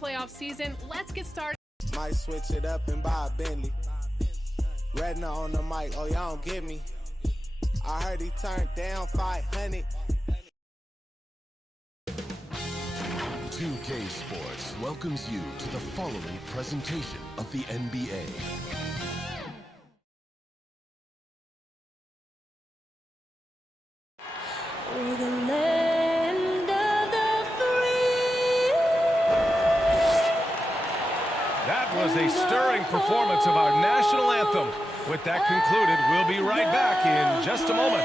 playoff season. Let's get started. Might switch it up and buy a Bentley. Redna on the mic, oh y'all don't get me. I heard he turned down 500. 2K Sports welcomes you to the following presentation of the NBA. We're the land of the free. That was a stirring performance of our national anthem. With that concluded, we'll be right back in just a moment.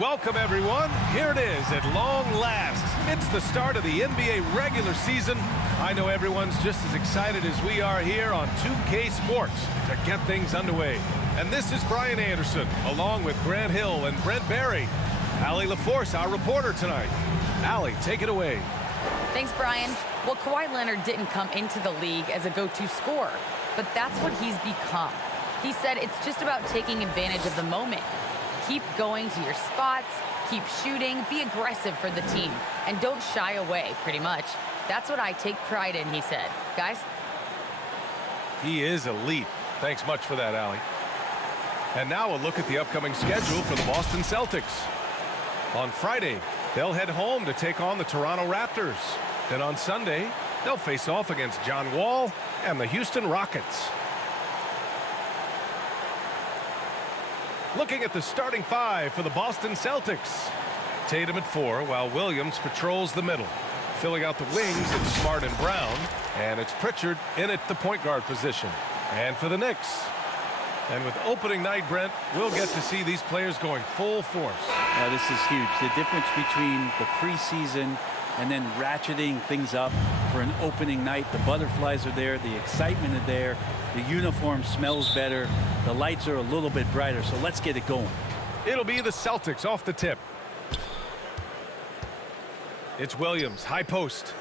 Welcome, everyone. Here it is at long last. It's the start of the NBA regular season. I know everyone's just as excited as we are here on 2K Sports to get things underway. And this is Brian Anderson, along with Grant Hill and Brent Barry. Allie LaForce, our reporter tonight. Allie, take it away. Thanks, Brian. Well, Kawhi Leonard didn't come into the league as a go-to scorer, but that's what he's become. He said it's just about taking advantage of the moment. Keep going to your spots, keep shooting, be aggressive for the team, and don't shy away, pretty much. That's what I take pride in, he said. Guys? He is elite. Thanks much for that, Allie. And now a look at the upcoming schedule for the Boston Celtics. On Friday, they'll head home to take on the Toronto Raptors. Then on Sunday, they'll face off against John Wall and the Houston Rockets. Looking at the starting five for the Boston Celtics. Tatum at 4, while Williams patrols the middle. Filling out the wings, it's Smart and Brown. And it's Pritchard in at the point guard position. And for the Knicks. And with opening night, Brent, we'll get to see these players going full force. This is huge. The difference between the preseason and then ratcheting things up for an opening night. The butterflies are there. The excitement is there. The uniform smells better. The lights are a little bit brighter, so let's get it going. It'll be the Celtics off the tip. It's Williams, high post.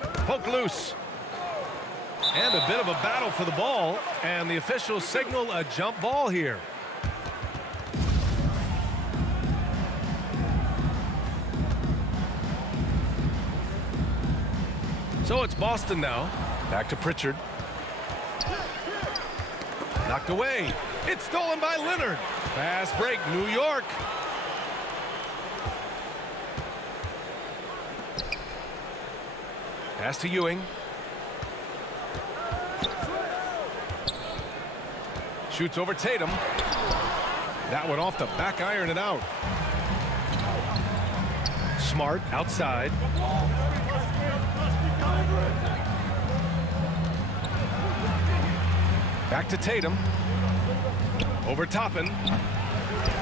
Poke loose. And a bit of a battle for the ball, and the officials signal a jump ball here. So it's Boston now. Back to Pritchard. Knocked away. It's stolen by Leonard. Fast break, New York. Pass to Ewing. Shoots over Tatum. That one off the back iron and out. Smart outside. Back to Tatum. Over Toppin.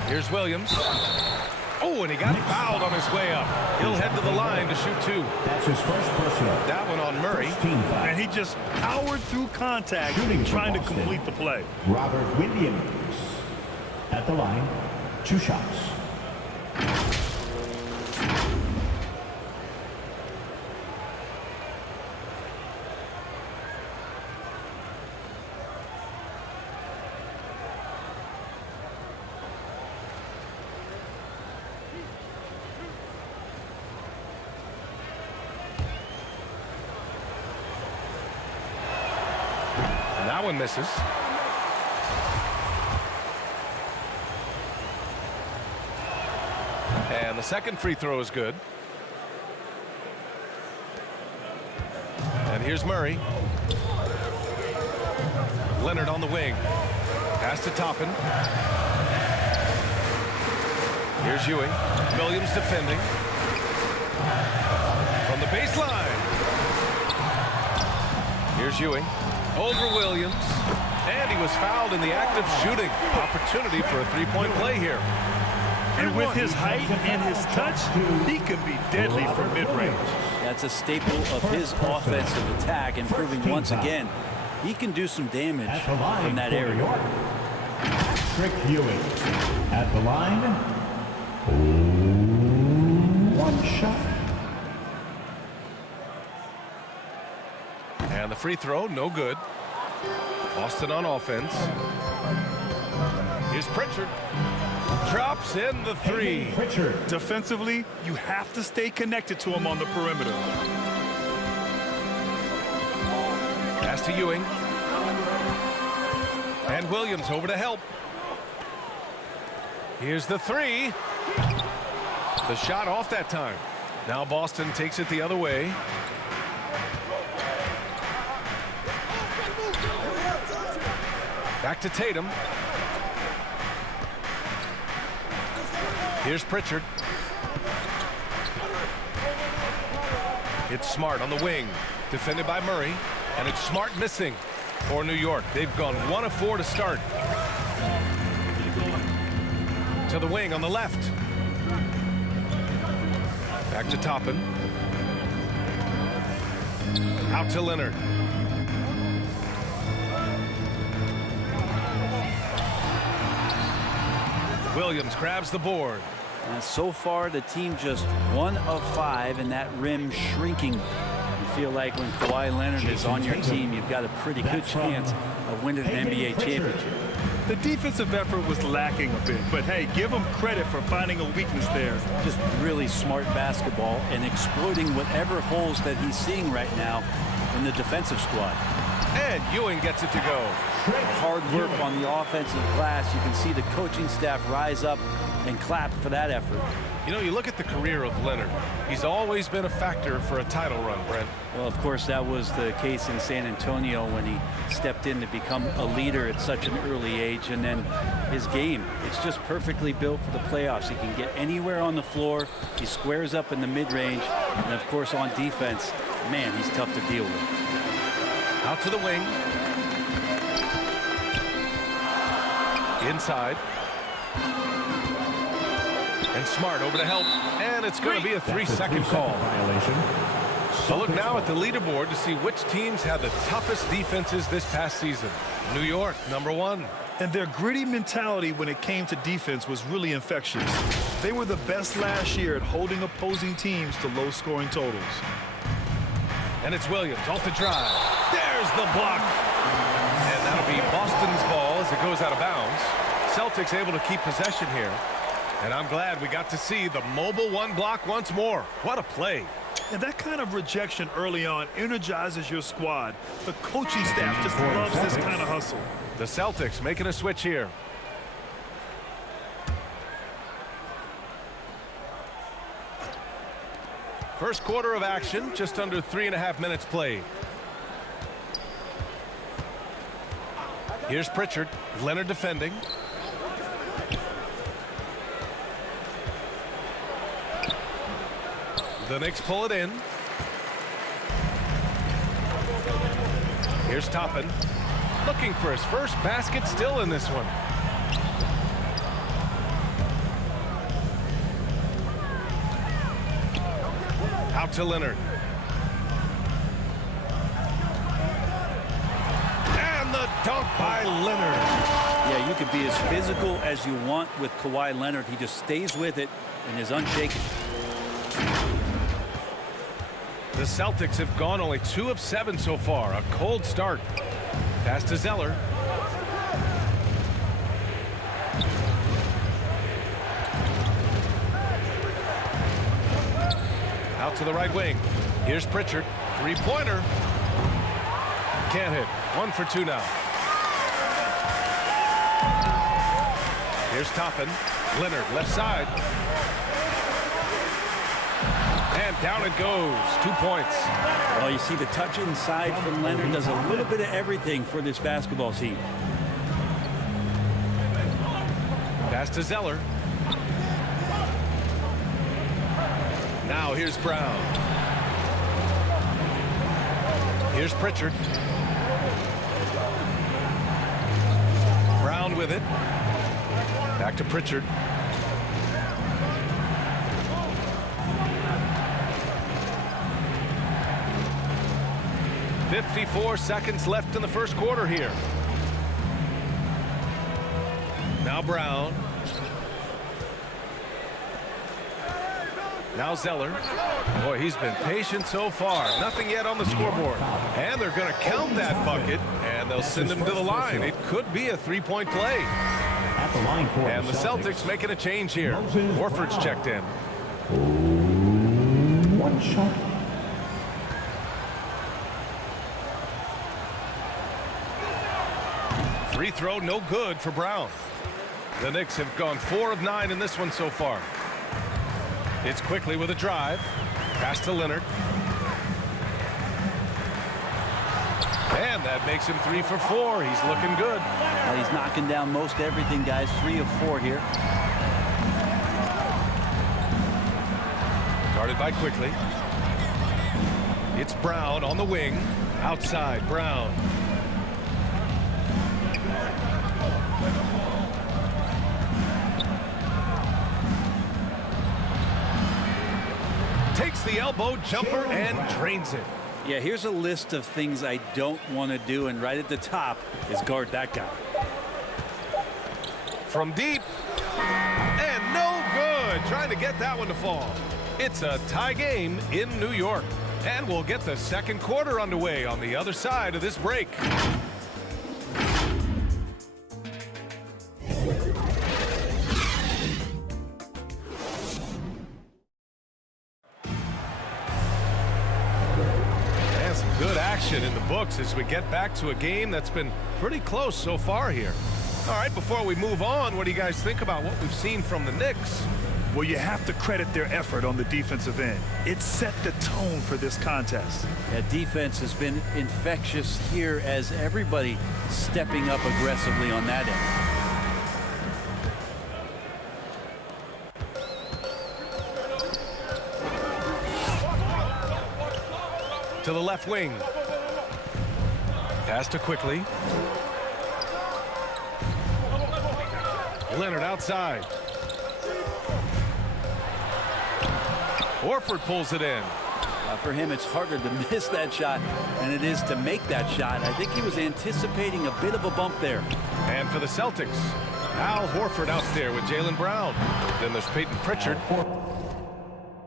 Here's Williams. Oh, and he got fouled on his way up. He'll head to the line to shoot 2. That's his first personal. That one on Murray. And he just powered through contact, trying to complete the play. Robert Williams at the line, 2 shots. That one misses. And the second free throw is good. And here's Murray. Leonard on the wing. Pass to Toppin. Here's Ewing. Williams defending. From the baseline. Here's Ewing. Over Williams. And he was fouled in the act of shooting. Opportunity for a three-point play here. And with his height and his touch, he can be deadly from mid-range. That's a staple of his offensive attack, and proving once again he can do some damage from that area. Patrick Ewing at the line. 1 shot. And the free throw, no good. Boston on offense. Here's Pritchard. Drops in the three. Defensively, you have to stay connected to him on the perimeter. Pass to Ewing. And Williams over to help. Here's the three. The shot off that time. Now Boston takes it the other way. Back to Tatum. Here's Pritchard. It's Smart on the wing. Defended by Murray. And it's Smart missing for New York. They've gone 1 of 4 to start. To the wing on the left. Back to Toppin. Out to Leonard. Williams grabs the board. And so far, the team just 1 of 5, and that rim shrinking. You feel like when Kawhi Leonard is on your team, you've got a pretty good chance of winning an NBA championship. The defensive effort was lacking a bit, but hey, give him credit for finding a weakness there. Just really smart basketball and exploiting whatever holes that he's seeing right now in the defensive squad. And Ewing gets it to go. Hard work on the offensive glass. You can see the coaching staff rise up and clap for that effort. You know, you look at the career of Leonard. He's always been a factor for a title run, Brent. Well, of course, that was the case in San Antonio when he stepped in to become a leader at such an early age. And then his game, it's just perfectly built for the playoffs. He can get anywhere on the floor. He squares up in the mid-range. And, of course, on defense, man, he's tough to deal with. Out to the wing. Inside. And Smart over to help. And it's going to be a 3-second call. So look now at the leaderboard to see which teams had the toughest defenses this past season. New York, #1. And their gritty mentality when it came to defense was really infectious. They were the best last year at holding opposing teams to low-scoring totals. And it's Williams off the drive. There's the block. And that'll be Boston's ball as it goes out of bounds. Celtics able to keep possession here. And I'm glad we got to see the mobile 1 block once more. What a play. And that kind of rejection early on energizes your squad. The coaching staff just loves this kind of hustle. The Celtics making a switch here. First quarter of action, just under 3.5 minutes played. Here's Pritchard. Leonard defending. The Knicks pull it in. Here's Toppin. Looking for his first basket still in this one. Out to Leonard. And the dunk by Leonard. Yeah, you could be as physical as you want with Kawhi Leonard. He just stays with it and is unshaken. The Celtics have gone only 2 of 7 so far. A cold start. Pass to Zeller. Out to the right wing. Here's Pritchard. 3-pointer. Can't hit. 1 for 2 now. Here's Toppin. Leonard left side. And down it goes. 2 points. Well, you see the touch inside from Leonard does a little bit of everything for this basketball team. Pass to Zeller. Now here's Brown. Here's Pritchard. Brown with it. Back to Pritchard. .54 seconds left in the first quarter here. Now Brown. Now Zeller. Boy, he's been patient so far. Nothing yet on the scoreboard. And they're going to count that bucket, and they'll send him to the line. It could be a three-point play. At the line for And the Celtics making a change here. Horford's checked in. One shot. Free throw, no good for Brown. The Knicks have gone 4 of 9 in this one so far. It's quickly with a drive. Pass to Leonard. And that makes him 3 for 4. He's looking good. Well, he's knocking down most everything, guys. 3 of 4 here. Guarded by Quickly. It's Brown on the wing. Outside, Brown. Takes the elbow jumper and drains it. Yeah, here's a list of things I don't want to do, and right at the top is guard that guy. From deep. And no good. Trying to get that one to fall. It's a tie game in New York. And we'll get the second quarter underway on the other side of this break. Good action in the books as we get back to a game that's been pretty close so far here. All right, before we move on, what do you guys think about what we've seen from the Knicks? Well, you have to credit their effort on the defensive end. It set the tone for this contest. That defense has been infectious here as everybody stepping up aggressively on that end. To the left wing. Pass to Quickly. Leonard outside. Horford pulls it in. For him, it's harder to miss that shot than it is to make that shot. I think he was anticipating a bit of a bump there. And for the Celtics, Al Horford out there with Jaylen Brown. Then there's Peyton Pritchard.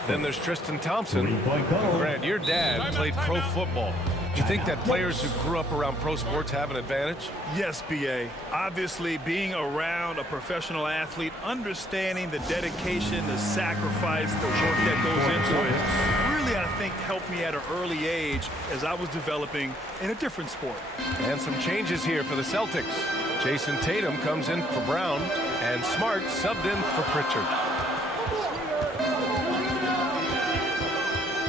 Then there's Tristan Thompson. Grant, your dad played pro football. Do you think that players who grew up around pro sports have an advantage? Yes, B.A. Obviously, being around a professional athlete, understanding the dedication, the sacrifice, the work that goes into it, really, I think, helped me at an early age as I was developing in a different sport. And some changes here for the Celtics. Jason Tatum comes in for Brown, and Smart subbed in for Pritchard.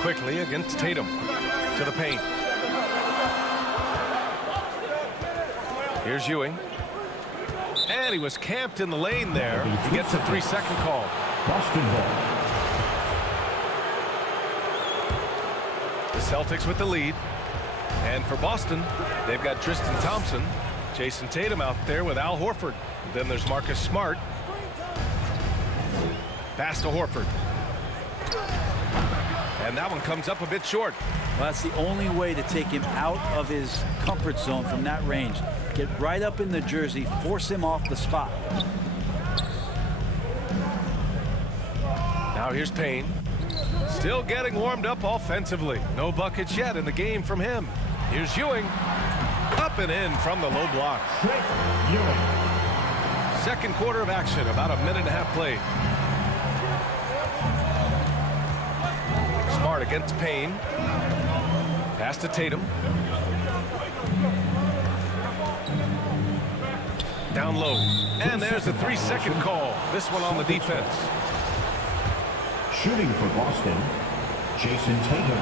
Quickly against Tatum. To the paint. Here's Ewing. And he was camped in the lane there. He gets a 3-second call. Boston ball. The Celtics with the lead. And for Boston, they've got Tristan Thompson. Jason Tatum out there with Al Horford. Then there's Marcus Smart. Pass to Horford. And that one comes up a bit short. Well, that's the only way to take him out of his comfort zone from that range. Get right up in the jersey, force him off the spot. Now here's Payne. Still getting warmed up offensively. No buckets yet in the game from him. Here's Ewing. Up and in from the low block. Second quarter of action, about a minute and a half played. Smart against Payne. Pass to Tatum. Down low. And there's a 3-second call. This one on the defense. Shooting for Boston, Jason Tatum.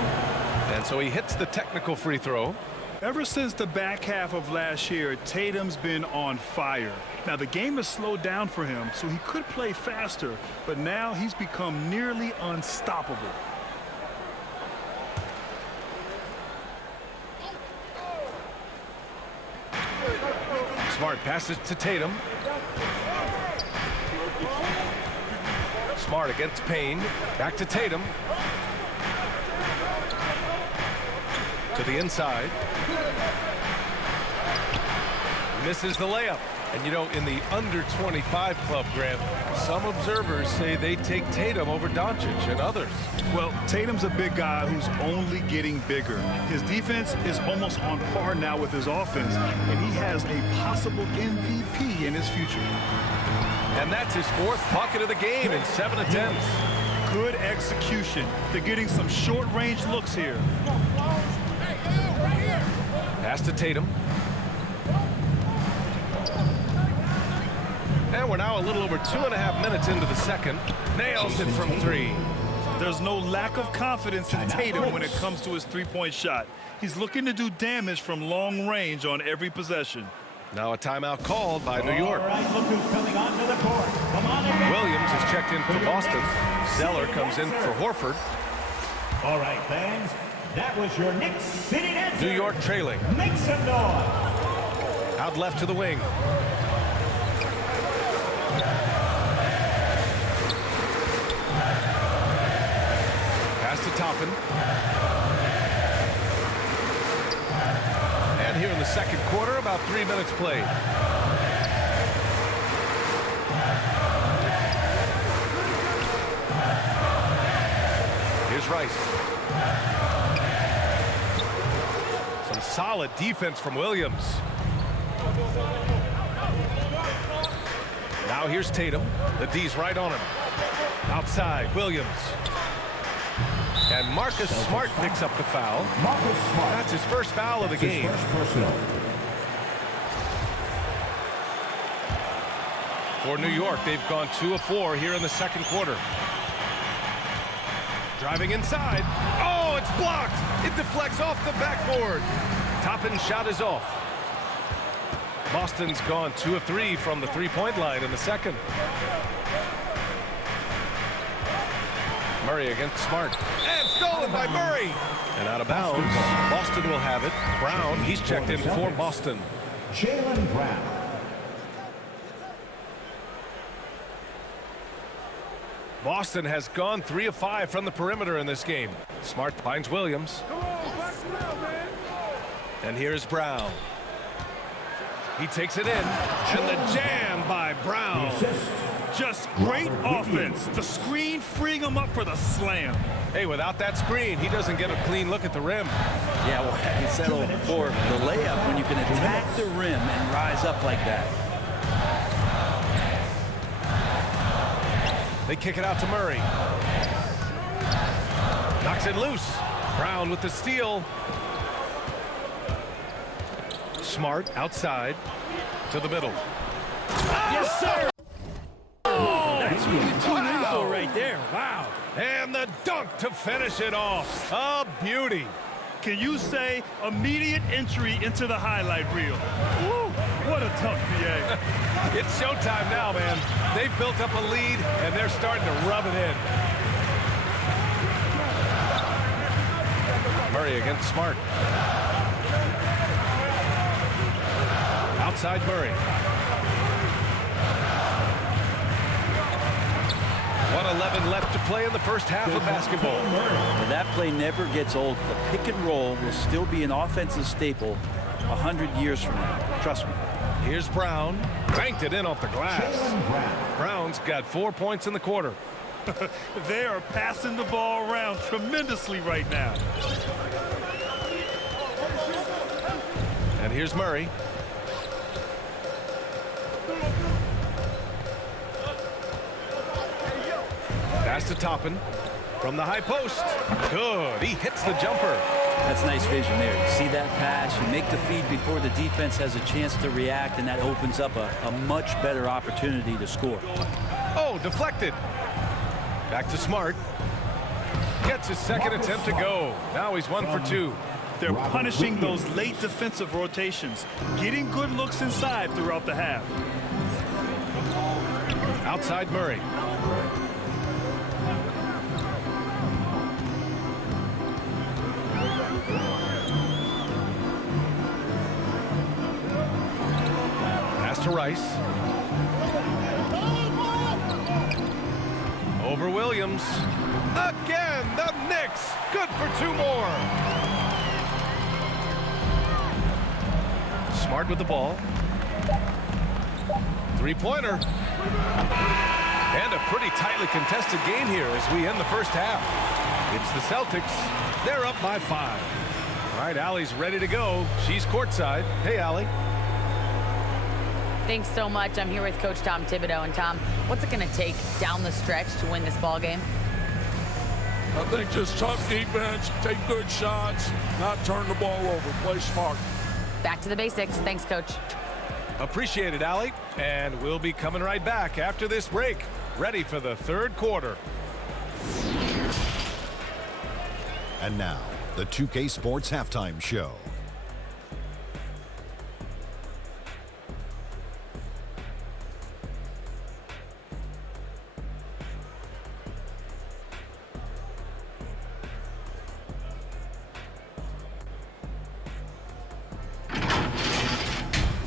And so he hits the technical free throw. Ever since the back half of last year, Tatum's been on fire. Now, the game has slowed down for him, so he could play faster, but now he's become nearly unstoppable. Smart passes to Tatum. Smart against Payne. Back to Tatum. To the inside. Misses the layup. And you know, in the under 25 club, Grant, some observers say they take Tatum over Doncic and others. Well, Tatum's a big guy who's only getting bigger. His defense is almost on par now with his offense, and he has a possible MVP in his future. And that's his 4th bucket of the game in 7 attempts. Good execution. They're getting some short-range looks here. Pass to Tatum. And we're now a little over 2.5 minutes into the second. Nails it from 3. There's no lack of confidence in Tatum when it comes to his three-point shot. He's looking to do damage from long range on every possession. Now a timeout called by New York. All right, look who's coming onto the court. Come on in. Williams is checked in for Boston. Zeller comes in for Horford. All right, fans. That was your Knicks sitting answer. New York trailing. Make some noise. Out left to the wing. Pass to Toppin. And here in the second quarter, about 3 minutes played. Here's Rice. Some solid defense from Williams. Now here's Tatum. The D's right on him. Outside, Williams. And Marcus Smart picks up the foul. That's his first foul of the game. For New York, they've gone 2 of 4 here in the second quarter. Driving inside. Oh, it's blocked. It deflects off the backboard. Toppin's shot is off. Boston's gone 2 of 3 from the three-point line in the second. Murray against Smart. And stolen by Murray. And out of bounds. Boston will have it. Brown, he's checked in for Boston. Jaylen Brown. Boston has gone 3 of 5 from the perimeter in this game. Smart finds Williams. And here's Brown. He takes it in. And the jam by Brown. Just great offense. The screen freeing him up for the slam. Hey, without that screen, he doesn't get a clean look at the rim. Yeah, well, he settled for the layup when you can attack the rim and rise up like that. They kick it out to Murray. Knocks it loose. Brown with the steal. Smart outside to the middle. Yes, sir. That's really Wow. right there. Wow. And the dunk to finish it off. A beauty. Can you say immediate entry into the highlight reel? Woo, what a tough BA. It's showtime now, man. They've built up a lead, and they're starting to rub it in. Murray against Smart. Outside Murray. 1:11 left to play in the first half of basketball. Well, that play never gets old. The pick and roll will still be an offensive staple 100 years from now. Trust me. Here's Brown. Banked it in off the glass. Brown's got 4 points in the quarter. They are passing the ball around tremendously right now. And here's Murray. Pass to Toppin from the high post. Good. He hits the jumper. That's nice vision there. You see that pass, you make the feed before the defense has a chance to react, and that opens up a much better opportunity to score. Oh, deflected. Back to Smart. Gets his second attempt to go. Now he's 1 for 2. They're punishing those late defensive rotations, getting good looks inside throughout the half. Outside Murray. Pass to Rice. Over Williams. Again, the Knicks. Good for 2 more. Smart with the ball. Three-pointer. And a pretty tightly contested game here as we end the first half. It's the Celtics. They're up by 5. All right, Allie's ready to go. She's courtside. Hey, Allie. Thanks so much. I'm here with Coach Tom Thibodeau. And Tom, what's it going to take down the stretch to win this ball game? I think just tough defense, take good shots, not turn the ball over, play smart. Back to the basics. Thanks, Coach. Appreciate it, Allie. And we'll be coming right back after this break. Ready for the third quarter. And now, the 2K Sports Halftime Show.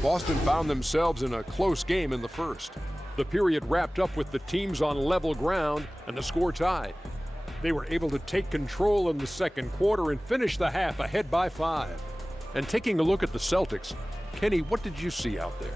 Boston found themselves in a close game in the first. The period wrapped up with the teams on level ground and the score tied. They were able to take control in the second quarter and finish the half ahead by 5. And taking a look at the Celtics, Kenny, what did you see out there?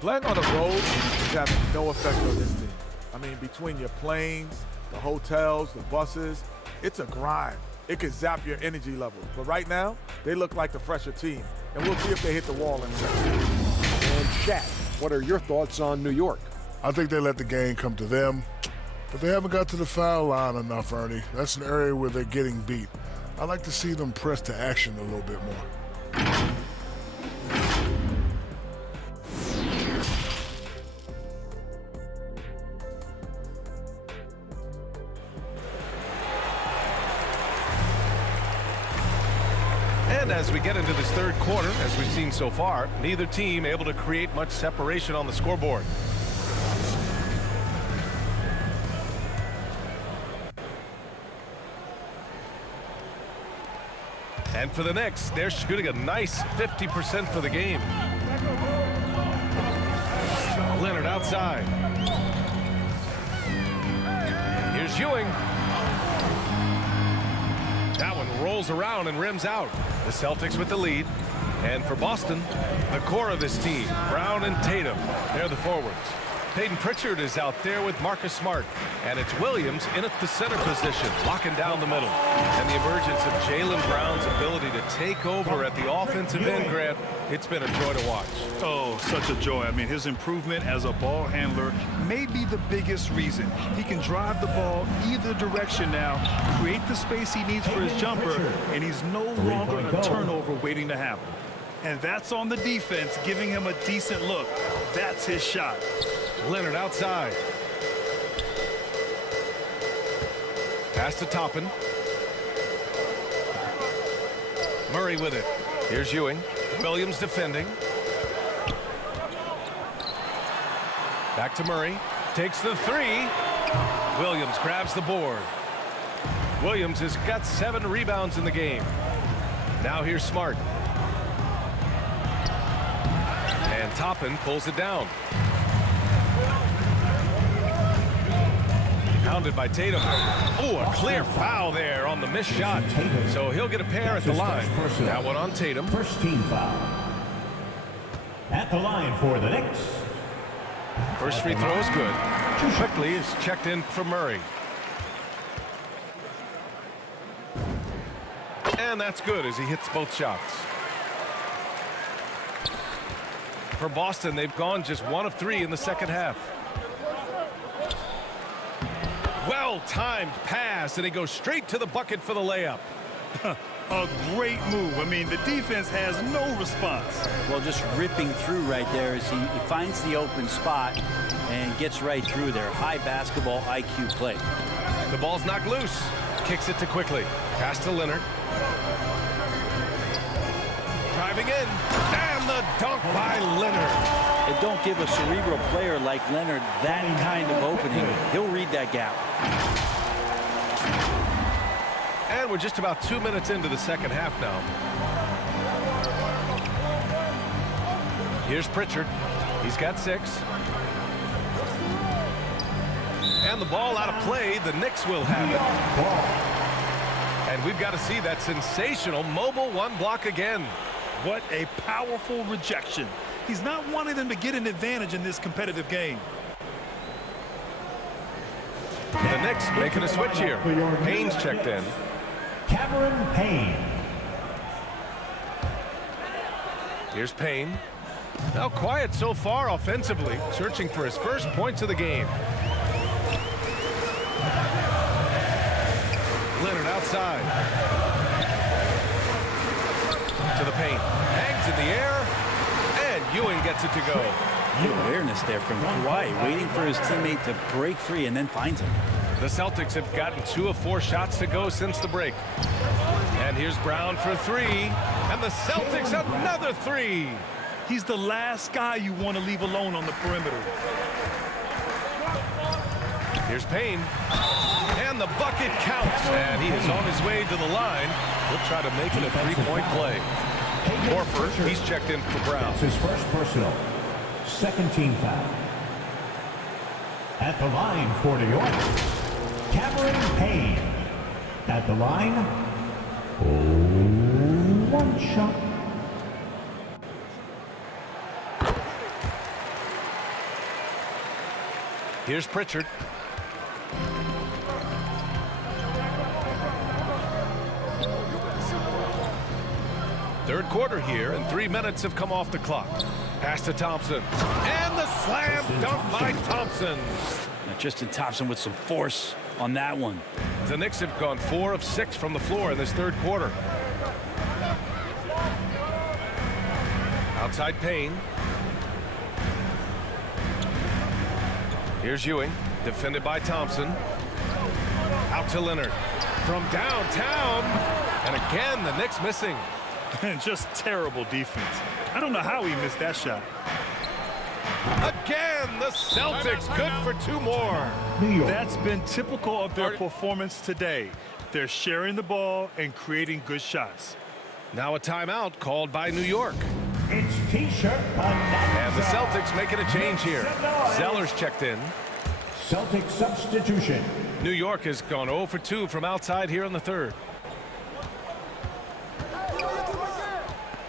Playing on the road is having no effect on this team. I mean, between your planes, the hotels, the buses, it's a grind. It could zap your energy levels. But right now, they look like the fresher team. And we'll see if they hit the wall in a second. And Shaq, what are your thoughts on New York? I think they let the game come to them, but they haven't got to the foul line enough, Ernie. That's an area where they're getting beat. I'd like to see them press to action a little bit more. And as we get into this third quarter, as we've seen so far, neither team able to create much separation on the scoreboard. And for the Knicks, they're shooting a nice 50% for the game. Leonard outside. Here's Ewing. That one rolls around and rims out. The Celtics with the lead. And for Boston, the core of this team, Brown and Tatum, they're the forwards. Peyton Pritchard is out there with Marcus Smart. And it's Williams in at the center position, locking down the middle. And the emergence of Jaylen Brown's ability to take over at the offensive end, Grant, it's been a joy to watch. Oh, such a joy. I mean, his improvement as a ball handler may be the biggest reason. He can drive the ball either direction now, create the space he needs for his jumper, and he's no longer a turnover waiting to happen. And that's on the defense, giving him a decent look. That's his shot. Leonard outside. Pass to Toppin. Murray with it. Here's Ewing. Williams defending. Back to Murray. Takes the three. Williams grabs the board. Williams has got 7 rebounds in the game. Now here's Smart. And Toppin pulls it down. Pounded by Tatum. Oh, a clear foul there on the missed shot. So he'll get a pair at the line. That one on Tatum. First team foul. At the line for the Knicks. First free throw is good. Quickly is checked in for Murray. And that's good as he hits both shots. For Boston, they've gone just 1 of 3 in the second half. Well-timed pass, and he goes straight to the bucket for the layup. A great move. I mean, the defense has no response. Well, just ripping through right there as he finds the open spot and gets right through there. High basketball IQ play. The ball's knocked loose. Kicks it to Quickly. Pass to Leonard. Driving in. And the dunk by Leonard. And don't give a cerebral player like Leonard that kind of opening. He'll read that gap. And we're just about 2 minutes into the second half now. Here's Pritchard. He's got 6. And the ball out of play. The Knicks will have it. And we've got to see that sensational mobile 1 block again. What a powerful rejection. He's not wanting them to get an advantage in this competitive game. The Knicks making a switch here. Payne's checked in. Cameron Payne. Here's Payne. Now quiet so far offensively, searching for his first points of the game. Leonard outside. To the paint. Hangs in the air. And Ewing gets it to go. Good awareness there from Kawhi, waiting for his teammate to break free and then finds him. The Celtics have gotten 2 of 4 shots to go since the break. And here's Brown for 3. And the Celtics another 3. He's the last guy you want to leave alone on the perimeter. Here's Payne. And the bucket counts. And he is on his way to the line. He'll try to make it a 3-point play. Horford, he's checked in for Brown. It's his first personal. Second team foul. At the line for New York, Cameron Payne. At the line, 1 shot. Here's Pritchard. Third quarter here, and 3 minutes have come off the clock. Pass to Thompson. And the slam dunk by Thompson. Now Justin Thompson with some force on that one. The Knicks have gone 4 of 6 from the floor in this third quarter. Outside Payne. Here's Ewing, defended by Thompson. Out to Leonard. From downtown. And again, the Knicks missing. Just terrible defense. I don't know how he missed that shot. Again, the Celtics good for 2 more. That's been typical of their performance today. They're sharing the ball and creating good shots. Now a timeout called by New York. It's T-shirt bonanza. And the Celtics making a change here. Zeller's checked in. Celtic substitution. New York has gone 0 for 2 from outside here in the third.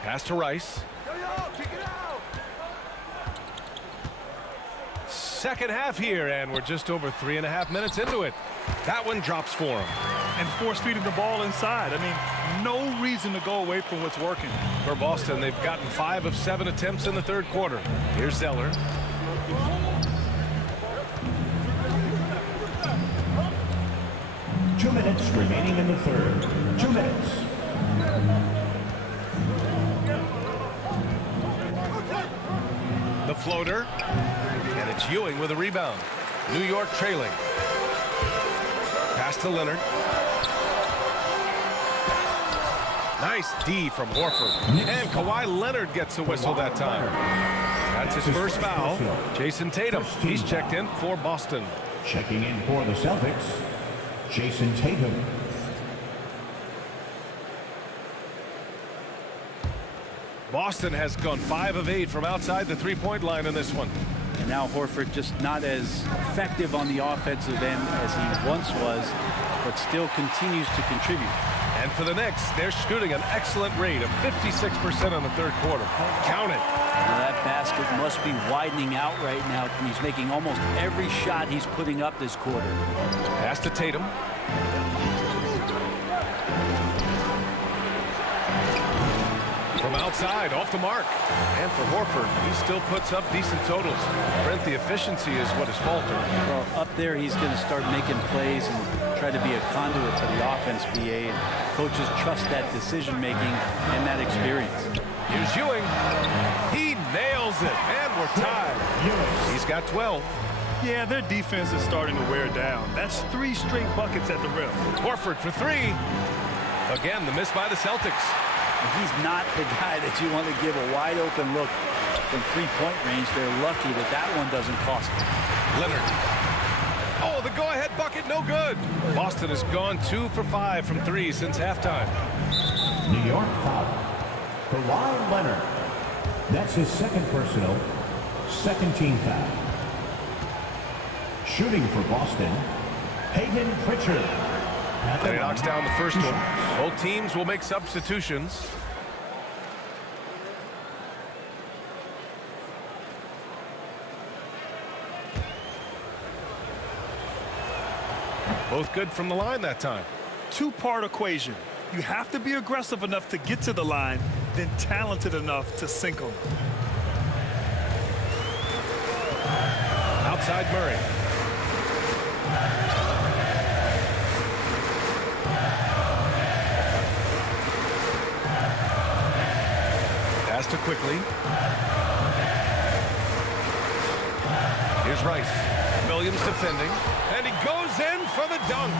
Pass to Rice. Second half here, and we're just over 3.5 minutes into it. That one drops for him. And force-feeding the ball inside. I mean, no reason to go away from what's working. For Boston, they've gotten 5 of 7 attempts in the third quarter. Here's Zeller. Two minutes remaining in the third. 2 minutes. The floater. And it's Ewing with a rebound. New York trailing. Pass to Leonard. Nice D from Horford. And Kawhi Leonard gets a whistle that time. That's his first foul. Jason Tatum, he's checked in for Boston. Checking in for the Celtics, Jason Tatum. Boston has gone 5 of 8 from outside the 3-point line in this one. And now Horford just not as effective on the offensive end as he once was, but still continues to contribute. And for the Knicks, they're shooting an excellent rate of 56% in the third quarter. Count it. Well, that basket must be widening out right now. He's making almost every shot he's putting up this quarter. Pass to Tatum. From outside, off the mark. And for Horford, he still puts up decent totals. Brent, the efficiency is what is faltered. Well, up there, he's going to start making plays and try to be a conduit for the offense, BA. And coaches trust that decision-making and that experience. Here's Ewing. He nails it, and we're tied. He's got 12. Yeah, their defense is starting to wear down. That's 3 straight buckets at the rim. Horford for 3. Again, the miss by the Celtics. He's not the guy that you want to give a wide-open look from 3-point range. They're lucky that that one doesn't cost them. Leonard. Oh, the go-ahead bucket, no good. Boston has gone 2 for 5 from 3 since halftime. New York foul. Kawhi Leonard. That's his second personal, second team foul. Shooting for Boston, Peyton Pritchard. And he knocks down the first one. Both teams will make substitutions. Both good from the line that time. Two-part equation. You have to be aggressive enough to get to the line, then talented enough to sink them. Outside Murray. Pass to quickly. Here's Rice. Williams defending. And he goes in for the dunk.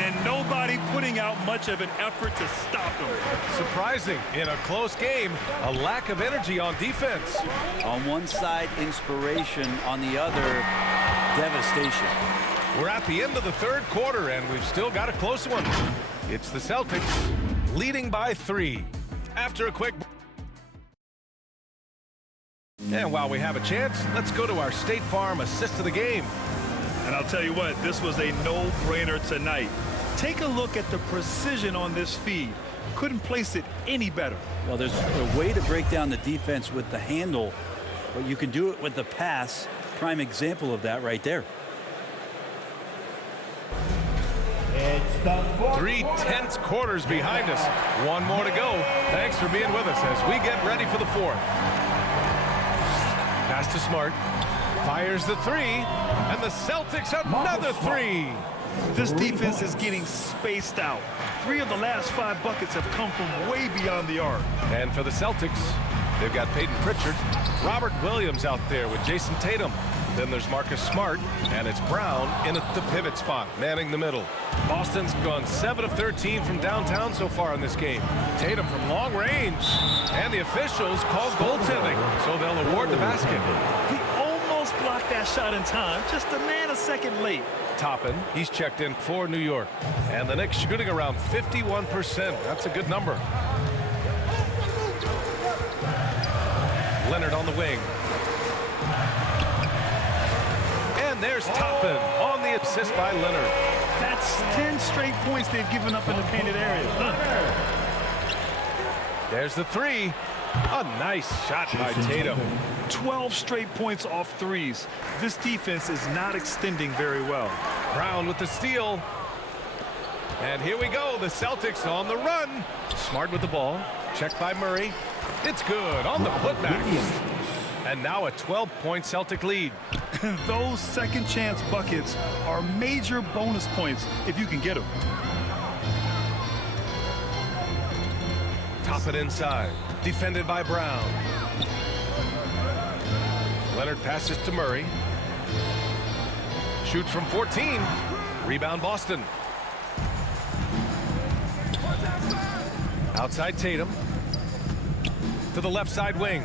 And nobody putting out much of an effort to stop him. Surprising in a close game, a lack of energy on defense. On one side, inspiration. On the other, devastation. We're at the end of the third quarter, and we've still got a close one. It's the Celtics leading by 3. After a quick... And while we have a chance, let's go to our State Farm assist of the game. And I'll tell you what, this was a no-brainer tonight. Take a look at the precision on this feed. Couldn't place it any better. Well, there's a way to break down the defense with the handle, but you can do it with the pass. Prime example of that right there. It's the 3 tense quarters behind us. One more to go. Thanks for being with us as we get ready for the 4th. Pass to Smart. Fires the 3. And the Celtics another 3. This defense is getting spaced out. 3 of the last 5 buckets have come from way beyond the arc. And for the Celtics, they've got Peyton Pritchard, Robert Williams out there with Jason Tatum. Then there's Marcus Smart, and it's Brown in at the pivot spot, manning the middle. Boston's gone 7 of 13 from downtown so far in this game. Tatum from long range, and the officials call goaltending, so they'll award the basket. He almost blocked that shot in time, just a man a second late. Toppin, he's checked in for New York. And the Knicks shooting around 51%. That's a good number. Leonard on the wing. And there's Toppin on the assist by Leonard. That's 10 straight points they've given up in the painted area. There's the 3. A nice shot by Tatum. 12 straight points off threes. This defense is not extending very well. Brown with the steal. And here we go. The Celtics on the run. Smart with the ball. Checked by Murray. It's good on the putback. And now a 12-point Celtic lead. Those second chance buckets are major bonus points if you can get them. Top it inside. Defended by Brown. Leonard passes to Murray. Shoots from 14. Rebound Boston. Outside Tatum. To the left side wing.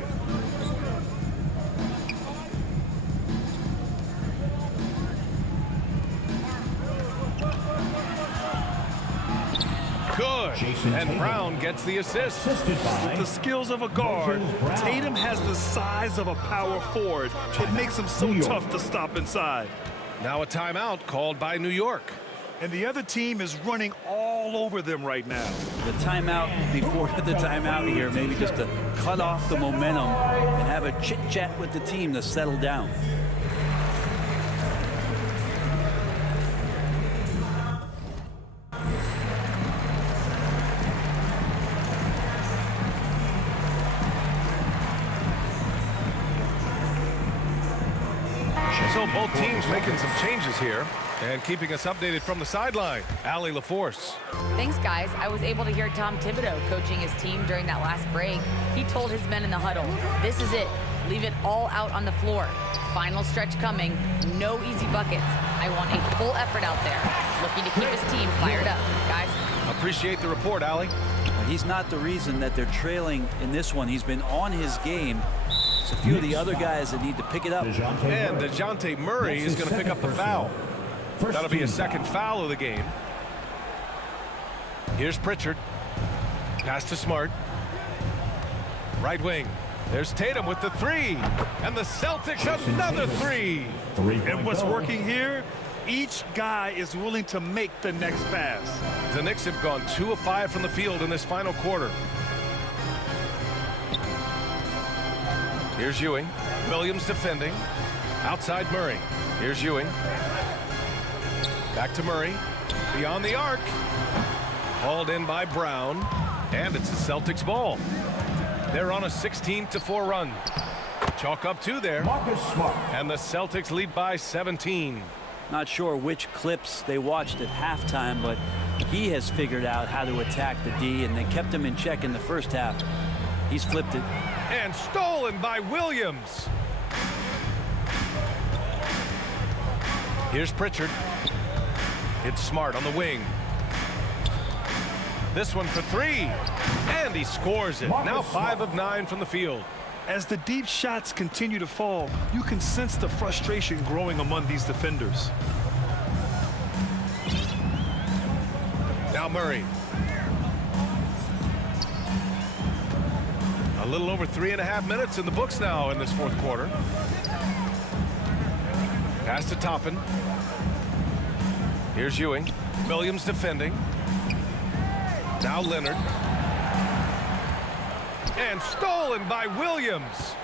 Good. And Brown gets the assist. With the skills of a guard, Tatum has the size of a power forward. It makes him so tough to stop inside. Now a timeout called by New York. And the other team is running all over them right now. The timeout before the timeout here, maybe just to cut off the momentum and have a chit-chat with the team to settle down. So both teams making some changes here and keeping us updated from the sideline. Allie LaForce. Thanks, guys. I was able to hear Tom Thibodeau coaching his team during that last break. He told his men in the huddle, this is it. Leave it all out on the floor. Final stretch coming. No easy buckets. I want a full effort out there. Looking to keep his team fired up. Guys. Appreciate the report, Allie. He's not the reason that they're trailing in this one. He's been on his game. It's a few of the other guys that need to pick it up. And DeJounte Murray is going to pick up the foul. That'll be a second foul of the game. Here's Pritchard. Pass to Smart. Right wing. There's Tatum with the 3. And the Celtics another 3. And what's working here? Each guy is willing to make the next pass. The Knicks have gone 2 of 5 from the field in this final quarter. Here's Ewing. Williams defending. Outside Murray. Here's Ewing. Back to Murray. Beyond the arc. Hauled in by Brown. And it's the Celtics ball. They're on a 16-4 run. Chalk up 2 there. Marcus Smart. And the Celtics lead by 17. Not sure which clips they watched at halftime, but he has figured out how to attack the D, and they kept him in check in the first half. He's flipped it. And stolen by Williams. Here's Pritchard. It's Smart on the wing. This one for 3. And he scores it. Now 5 of 9 from the field. As the deep shots continue to fall, you can sense the frustration growing among these defenders. Now Murray. A little over 3.5 minutes in the books now in this fourth quarter. Pass to Toppin. Here's Ewing. Williams defending. Now Leonard. And stolen by Williams.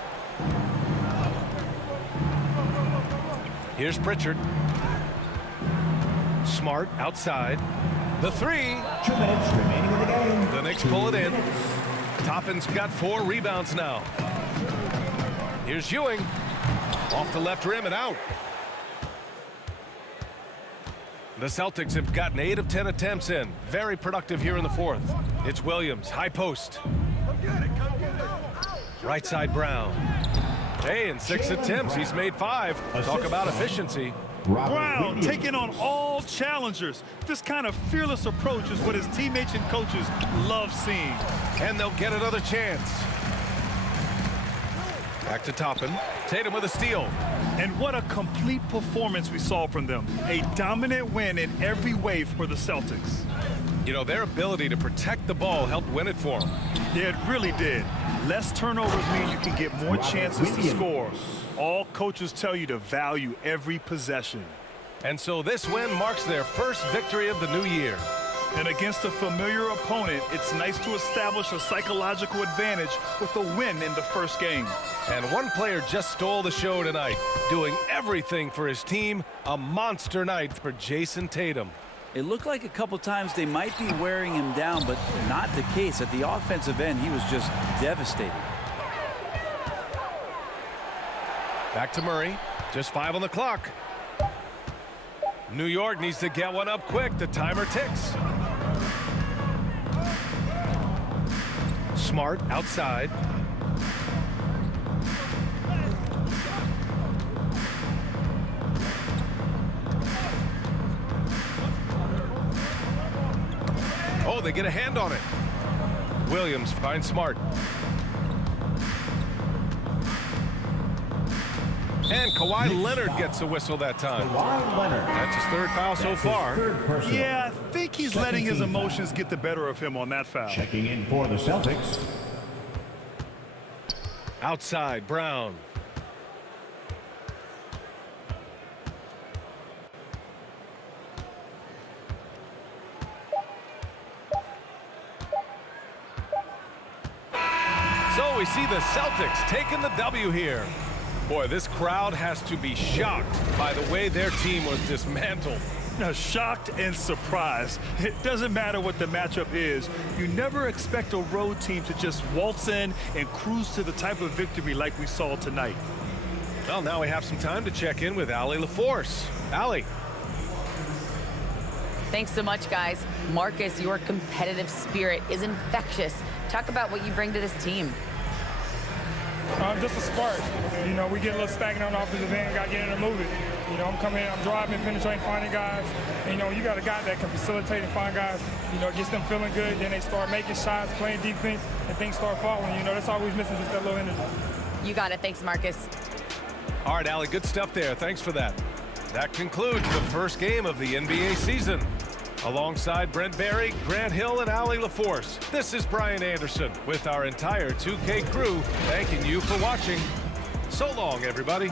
Here's Pritchard. Smart outside. The 3. 2 minutes remaining in the game. The Knicks pull it in. Toppin's got 4 rebounds now. Here's Ewing. Off the left rim and out. The Celtics have gotten 8 of 10 attempts in. Very productive here in the fourth. It's Williams, high post. Right side Brown. Hey, in 6 attempts, he's made 5. Talk about efficiency. Brown taking on all challengers. This kind of fearless approach is what his teammates and coaches love seeing. And they'll get another chance. Back to Toppin. Tatum with a steal. And what a complete performance we saw from them. A dominant win in every way for the Celtics. You know, their ability to protect the ball helped win it for them. Yeah, it really did. Less turnovers mean you can get more chances to score. All coaches tell you to value every possession. And so this win marks their first victory of the new year. And against a familiar opponent, it's nice to establish a psychological advantage with a win in the first game. And one player just stole the show tonight, doing everything for his team. A monster night for Jason Tatum. It looked like a couple times they might be wearing him down, but not the case. At the offensive end, he was just devastating. Back to Murray. Just 5 on the clock. New York needs to get one up quick. The timer ticks. Smart outside. Oh, they get a hand on it. Williams finds Smart. And Kawhi Leonard gets a whistle that time. Kawhi Leonard. That's his 3rd foul so far. Yeah, I think he's letting his emotions get the better of him on that foul. Checking in for the Celtics. Outside, Brown. So we see the Celtics taking the W here. Boy, this crowd has to be shocked by the way their team was dismantled. Now, shocked and surprised. It doesn't matter what the matchup is. You never expect a road team to just waltz in and cruise to the type of victory like we saw tonight. Well, now we have some time to check in with Allie LaForce. Allie. Thanks so much, guys. Marcus, your competitive spirit is infectious. Talk about what you bring to this team. Just a spark. You know, we get a little stagnant on the offensive end, got to get in and move it. You know, I'm coming in, I'm driving, penetrating, finding guys. And, you know, you got a guy that can facilitate and find guys, you know, gets them feeling good, then they start making shots, playing defense, and things start falling. You know, that's always missing, just that little energy. You got it. Thanks, Marcus. All right, Allie, good stuff there. Thanks for that. That concludes the first game of the NBA season. Alongside Brent Barry, Grant Hill, and Allie LaForce, this is Brian Anderson with our entire 2K crew thanking you for watching. So long, everybody.